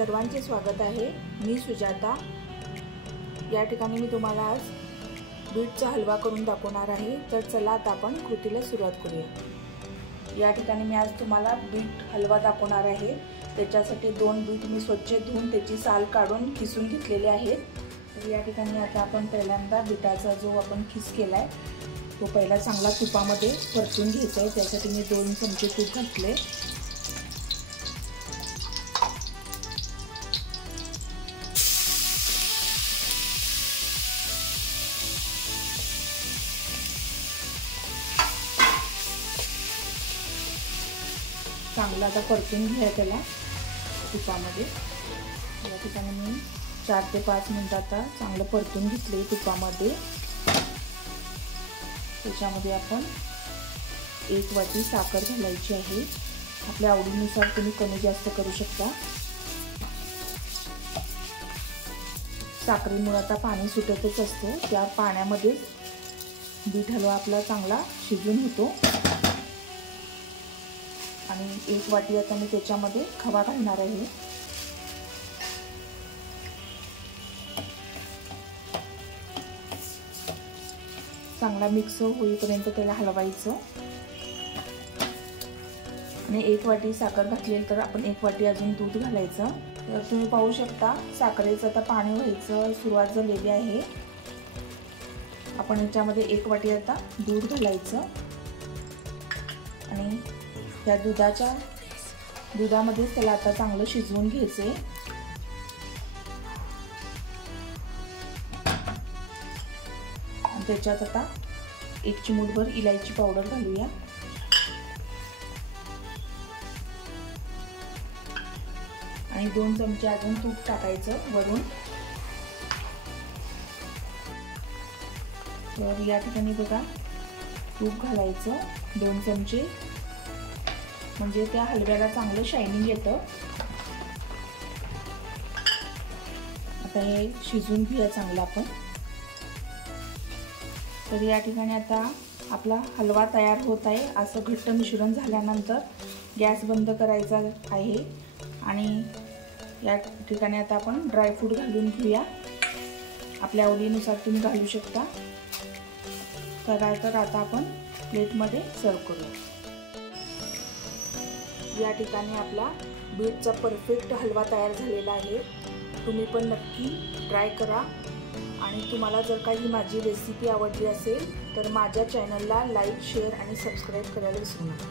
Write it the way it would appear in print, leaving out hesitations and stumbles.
सर्वांचे स्वागत आहे। मी सुजाता। या ठिकाणी मी तुम्हाला आज बीटचा हलवा करून दाखवणार आहे। तर चला आता आपण कृतीला सुरुवात करूया। या ठिकाणी मी आज तुम्हाला बीट हलवा दाखवणार आहे। त्याच्यासाठी 2 बीट मी स्वच्छ धुवून त्याची साल काढून किसून घेतलेले आहेत। तर या ठिकाणी आता आपण पहिल्यांदा बीटाचा जो आपण किस केलाय तो पहिला चांगला तुपामध्ये परतून घ्यायचा आहे। त्यासाठी मी 2 चमचे तूप घातले। चांगला आता परतून घ्या त्याला तुपामध्ये। या ठिकाणी मी 4 ते 5 मिनिट आता चांगलं परतून घेतले तुपामध्ये। त्याच्यामध्ये आपण 1 वाटी साखर घालायची आहे। आपल्या आवडीनुसार तुम्ही कमी जास्त करू शकता। साखरेमुळे आता पाणी सुटतच असतं, त्या पाण्यामध्ये बीट हलवा आपला चांगला शिजून होतो। आणि 1 वाटी आता मी त्याच्यामध्ये खवा घालणार आहे। चांगला मिक्स होईपर्यंत त्याला हलवायचं। आणि 1 वाटी साखर घातली तर आपण 1 वाटी अजून दूध घालायचं। तर तुम्ही पाहू शकता साखरेचं आता पाणी व्हायचं सुरुवात झालेली आहे। आपण याच्यामध्ये 1 वाटी आता दूध घालायचं आणि त्या दुधामध्ये त्याला आता चांगलं शिजवून घ्यायचे। आणि त्याच्यात आता 1 चिमूटभर इलायची पावडर घालूया। आणि 2 चमचे अजून तूप टाकायचं वरून। तर या ठिकाणी बघा तूप घालायचं 2 चमचे, म्हणजे त्या हलव्याला चांगलं शायनिंग येतं। आता हे शिजून घेऊया चांगलं आपण। तर या ठिकाणी आता आपला हलवा तयार होत आहे। असं घट्ट मिश्रण झाल्यानंतर गॅस बंद करायचा आहे। आणि या ठिकाणी आता आपण ड्रायफ्रूट घालून घेऊया। आपल्या आवडीनुसार तुम्ही घालू शकता। तर आता आपण प्लेटमध्ये सर्व करूया। या ठिकाणी आपला बीटचा परफेक्ट हलवा तयार झालेला आहे। तुम्ही पण नक्की ट्राय करा। आणि तुम्हाला जर काही माझी रेसिपी आवडली असेल तर माझ्या चॅनलला लाईक, शेअर आणि सबस्क्राईब करायला विसरू नका।